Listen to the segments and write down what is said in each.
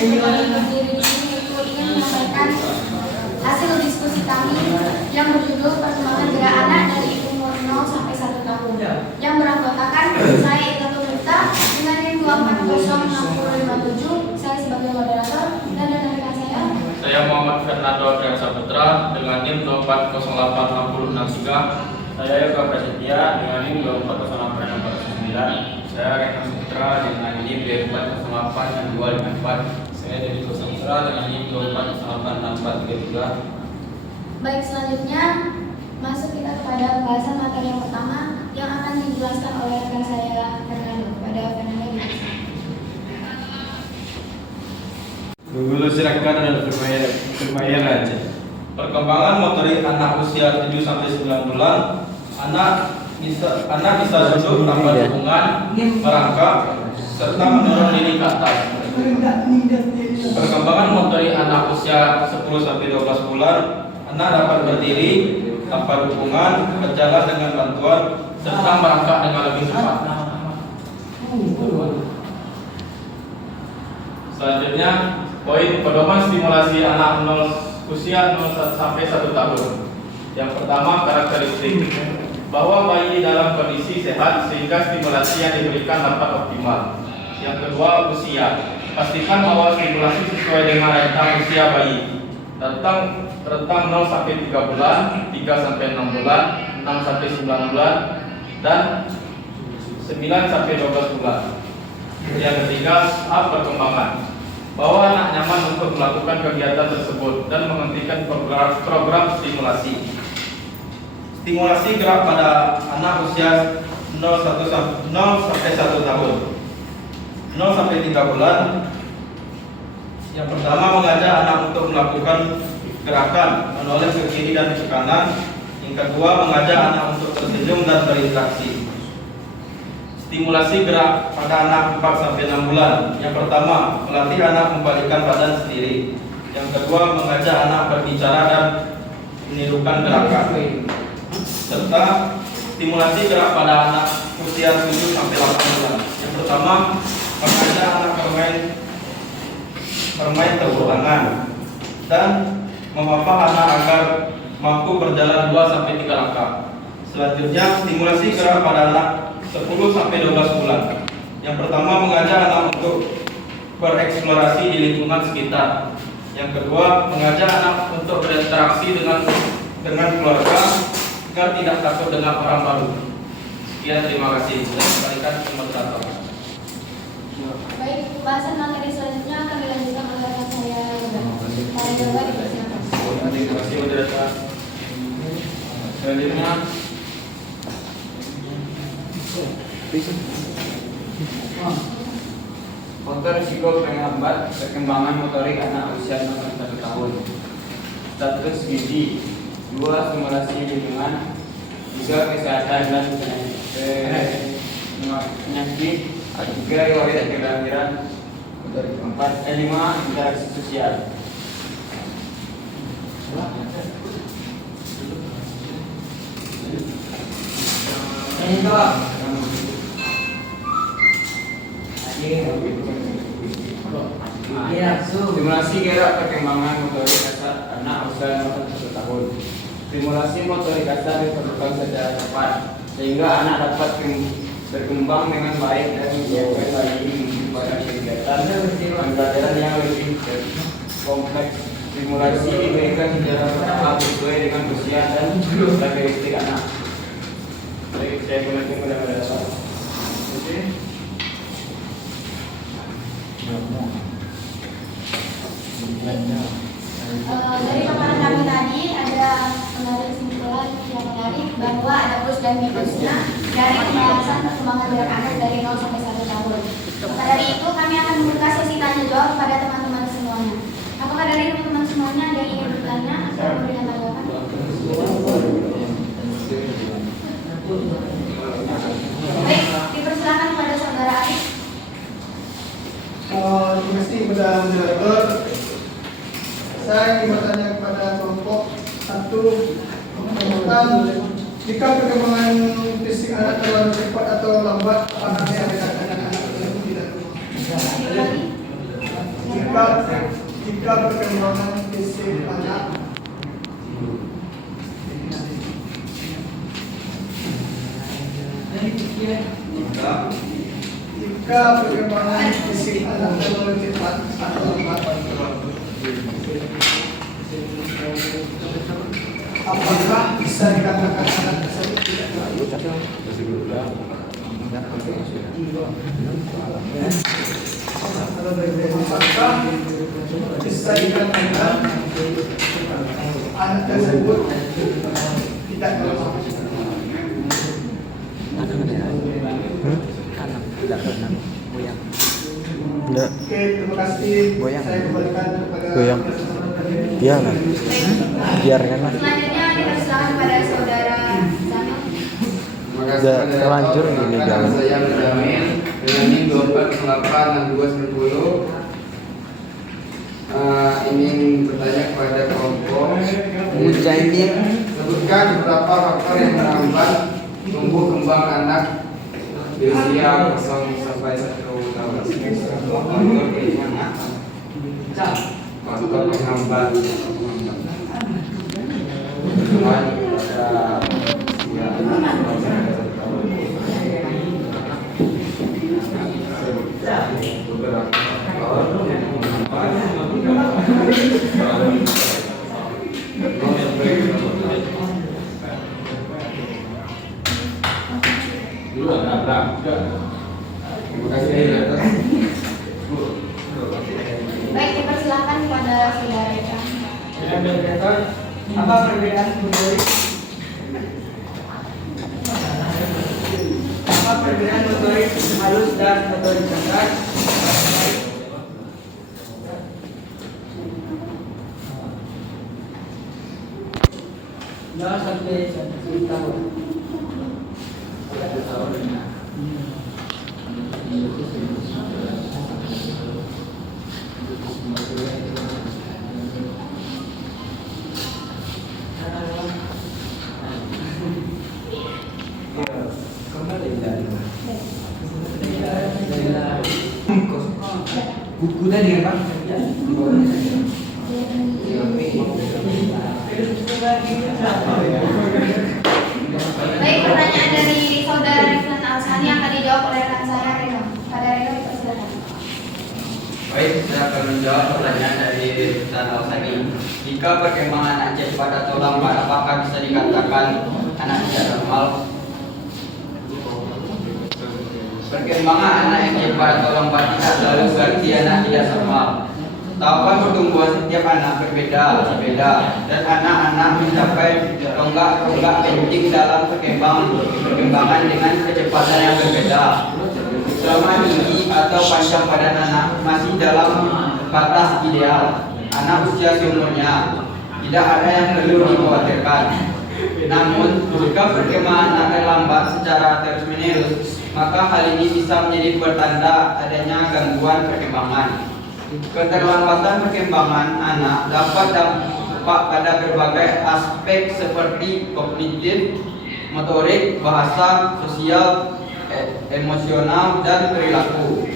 berdiri di sini itu ingin menyampaikan hasil diskusi kami yang berjudul perkembangan gerak anak dari umur 0 sampai 1 tahun yang beranggotakan saya Ita Tumita dengan NIM 2406057, saya sebagai moderator, dan rekan saya Muhammad Fernando Adrian Saputra dengan NIM 2408063. Saya Yoga Prasetya dengan NIM 2408409. Saya Rekan Saputra dengan NIM 2408254. Saya Dedi Saputra dengan NIM 2408463. Baik, selanjutnya masuk kita kepada pembahasan materi yang pertama yang akan dijelaskan oleh rekan saya Fernando. Kepada Fernando dijelaskan. Dulu silakan dan bermain aja. Perkembangan motorik anak usia 7 sampai 9 bulan. Anak bisa duduk tanpa dukungan, merangkak, serta mendorong diri ke atas. Perkembangan motorik anak usia 10 sampai 12 bulan. Anak dapat berdiri tanpa dukungan, berjalan dengan bantuan, serta merangkak dengan lebih cepat. Selanjutnya, poin pedoman stimulasi anak usia 0 sampai 1 tahun. Yang pertama, karakteristik bahwa bayi dalam kondisi sehat sehingga stimulasi yang diberikan dapat optimal. Yang kedua, usia. Pastikan bahwa stimulasi sesuai dengan rentang usia bayi. Rentang 0 sampai 3 bulan, 3 sampai 6 bulan, 6 sampai 9 bulan, dan 9 sampai 12 bulan. Yang ketiga, tahap perkembangan. Bahwa anak nyaman untuk melakukan kegiatan tersebut dan menghentikan program stimulasi. Stimulasi gerak pada anak usia 0 sampai 1 tahun. 0 sampai 3 bulan. Yang pertama, mengajak anak untuk melakukan gerakan menoleh ke kiri dan ke kanan. Yang kedua, mengajak anak untuk tersenyum dan berinteraksi. Stimulasi gerak pada anak 4 sampai 6 bulan. Yang pertama, melatih anak membalikkan badan sendiri. Yang kedua, mengajak anak berbicara dan menirukan gerakan. Serta stimulasi gerak pada anak usia 7 sampai 8 bulan. Yang pertama, mengajak anak bermain terulangan dan memapah anak agar mampu berjalan 2 sampai 3 langkah. Selanjutnya, stimulasi gerak pada anak 10 sampai 12 bulan. Yang pertama, mengajak anak untuk bereksplorasi di lingkungan sekitar. Yang kedua, mengajak anak untuk berinteraksi dengan keluarga agar tidak takut dengan orang baru. Sekian, terima kasih. Saya kembalikan ke moderator. Baik, pembahasan materi selanjutnya akan dilanjutkan oleh rekan saya Yoga. Dipersilakan. Terima kasih, moderator. Selanjutnya, Faktor risiko penghambat perkembangan motorik anak usia 0 sampai 1 tahun. Status gizi, 2 stimulasi lingkungan, 3 kesehatan dan penyakit, 3 riwayat kelahiran, 5 interaksi sosial. Stimulasi gerak perkembangan motorik kasar anak usia 0 sampai 1 tahun. Stimulasi motorik kasar diperlukan secara cepat sehingga anak dapat berkembang dengan baik dan menjauhkan bayi pada kegiatan pembelajaran yang lebih kompleks. Stimulasi diberikan secara bertahap sesuai dengan usia dan karakteristik anak. Baik, saya kembali kepada dasar. Dari paparan kami tadi ada menarik kesimpulan yang menarik bahwa ada plus dan minusnya dari pembahasan perkembangan gerak anak dari 0 sampai 1 tahun. Maka dari itu kami akan membuka sesi tanya jawab kepada teman-teman semuanya. Apakah dari teman-teman semuanya ada yang ingin bertanya atau memberikan tanggapan? Baik, dipersilakan kepada saudara Arif. Terima kasih kepada moderator. Saya ingin bertanya kepada kelompok 1 tentang jika perkembangan fisik anak terlalu cepat atau lambat, apakah yang dikatakan anak tersebut tidak normal? Jika perkembangan fisik anak terlalu cepat atau lambat, apakah bisa dikatakan anak tersebut tidak baik? Apakah bisa dikatakan anak tersebut tidak baik? Enggak. Oke, terima kasih. Goyang. Saya kembalikan kepada Goyang. Iya kan? Biarkan lah. Selanjutnya dipersilakan pada saudara Zamil. Terima kasih Udah pada terlanjur Bapak. ini, Nama jangan. saya Muzamil dengan 24086210. Ingin bertanya kepada kelompok Muzamil. sebutkan beberapa faktor yang menghambat tumbuh kembang anak di usia 0 sampai 1 tahun. Faktor penghambat pertumbuhan pada usia 0 sampai 1 tahun. Beberapa faktor yang Terima kasih ya. Baik, dipersilakan kepada saudara Eka. apa perbedaan motorik? Apa perbedaan motorik halus dan motorik kasar? Sampai 1 tahun. Buku tadi apa? Baik, pertanyaan dari saudara Riflan Alsani akan dijawab oleh rekan saya Reno. Pada Reno dipersilakan. Baik, saya akan menjawab pertanyaan dari Ustaz Alsani. Jika perkembangan anak cepat atau lambat, apakah bisa dikatakan anak tidak normal? Perkembangan anak yang cepat atau lambat tidak selalu berarti anak tidak normal. Tahapan pertumbuhan setiap anak berbeda, dan anak-anak mencapai tonggak penting dalam perkembangan dengan kecepatan yang berbeda. Selama tinggi atau panjang badan anak masih dalam batas ideal, anak usia seumurnya tidak ada yang perlu dikhawatirkan. Namun, jika perkembangan anak lambat secara terus-menerus, maka hal ini bisa menjadi pertanda adanya gangguan perkembangan. Keterlambatan perkembangan anak dapat dampak pada berbagai aspek seperti kognitif, motorik, bahasa, sosial, emosional, dan perilaku.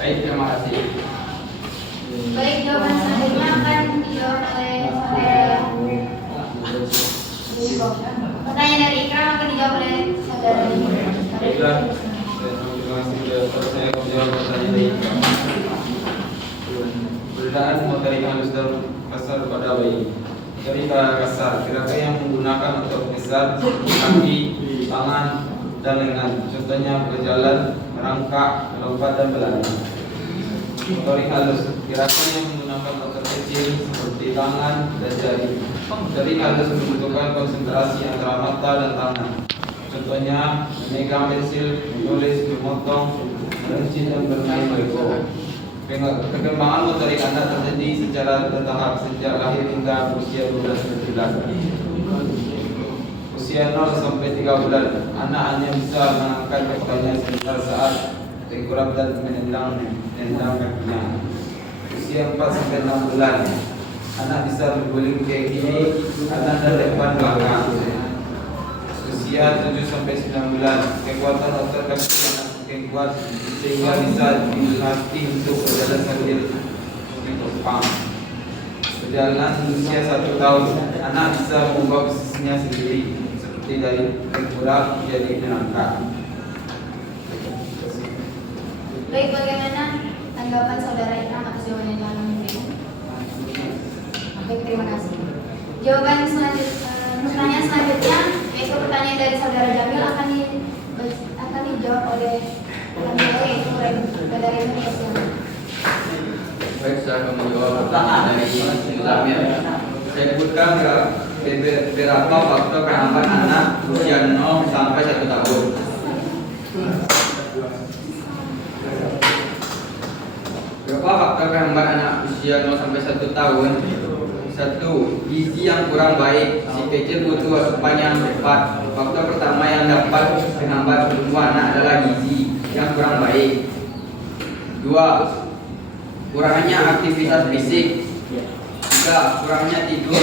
Baik, terima kasih. Baik, jawaban selanjutnya akan dijawab oleh saudara Diko. Pertanyaan dari Ikram akan dijawab oleh saudara Diko. Baiklah, terima kasih sudah saya menjawab pertanyaan ini. Perbedaan motorik halus dan kasar pada bayi. Motorik kasar, gerakan yang menggunakan otot besar, kaki, tangan, dan lengan. Contohnya berjalan, merangkak, melompat, dan berlari. Motorik halus, gerakan yang menggunakan otot kecil seperti tangan dan jari. Motorik halus membutuhkan konsentrasi antara mata dan tangan. Contohnya memegang pensil, menulis, memotong, meruncing, dan bermain lego. Perkembangan motorik anak terjadi secara bertahap sejak lahir hingga usia 12 bulan. Usia 0 sampai 3 bulan, anak hanya bisa mengangkat kakinya sebentar saat tengkurap dan menendang kakinya. Usia 4 sampai 6 bulan, anak bisa berguling ke kiri, kanan, dan depan belakang. Usia 7 sampai 9 bulan, kekuatan otot kaki anak semakin semakin kuat sehingga bisa dilatih untuk berjalan sambil menopang. Perjalanan usia 1 tahun, anak bisa mengubah bisnisnya sendiri seperti dari tengkulak menjadi penangkap. Baik, bagaimana tanggapan saudara Ikram atas jawaban yang telah kami berikan? Baik, terima kasih. Jawaban selanjutnya, pertanyaan selanjutnya yaitu pertanyaan dari saudara Jamil akan dijawab oleh kami yaitu dari Indonesia. Baik, saya akan menjawab pertanyaan dari Jamil. Saya sebutkan beberapa faktor penambahan anak usia 0 sampai 1 tahun. Beberapa faktor penambahan anak usia 0 sampai 1 tahun. 1. Gizi yang kurang baik. Si kecil butuh asupan yang tepat. Faktor pertama yang dapat menghambat tumbuh anak adalah gizi yang kurang baik. 2. Kurangnya aktivitas fisik. 3. Kurangnya tidur.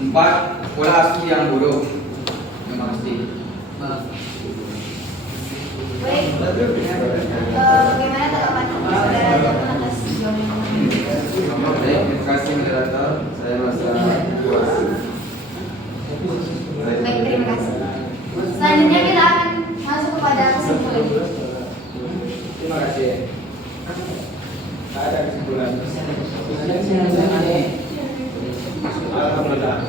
4. Pola asuh yang buruk. Terima kasih. Baik, bagaimana tanggapan saudara Jamil atas jawaban yang kami berikan? Baik, terima kasih moderator. Saya merasa puas. Baik, terima kasih. Selanjutnya kita akan masuk kepada kesimpulan. Terima kasih. Tak ada kesimpulan. Alhamdulillah.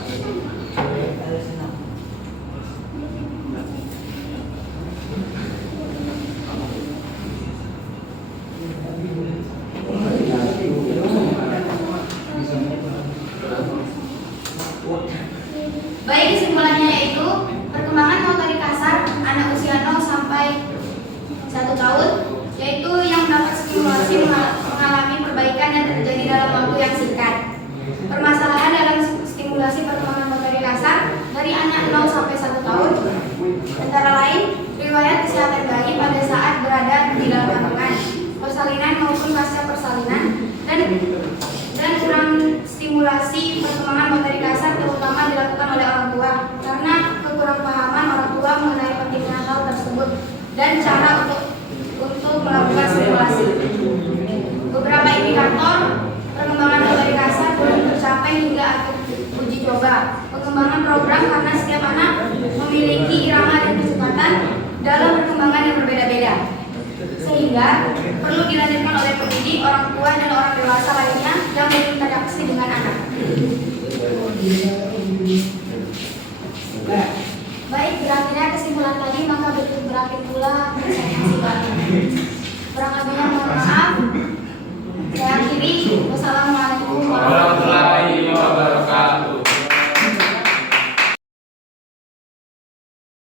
Baik, kesimpulannya yaitu perkembangan motorik kasar anak usia 0 sampai 1 tahun yaitu yang mendapat stimulasi mengalami perbaikan dan terjadi dalam waktu yang singkat. Permasalahan dalam stimulasi perkembangan motorik kasar dari anak 0 sampai 1 tahun antara lain riwayat kesehatan bayi pada saat berada di dalam kandungan, persalinan maupun pasca persalinan, dan kurang stimulasi perkembangan motorik kasar terutama dilakukan oleh orang tua karena kekurangpahaman orang tua mengenai pentingnya hal tersebut dan cara untuk melakukan stimulasi. Beberapa indikator perkembangan motorik kasar belum tercapai hingga akhir uji coba pengembangan program karena setiap anak memiliki irama dan kecepatan dalam perkembangan yang berbeda-beda sehingga perlu dilanjutkan oleh pendidik, orang tua, dan orang dewasa lainnya yang berinteraksi dengan anak. Baik, berakhirnya kesimpulan tadi maka berakhir pula persaingan sidang. Kurang lebihnya mohon maaf. Saya akhiri. Wassalamualaikum warahmatullahi wabarakatuh.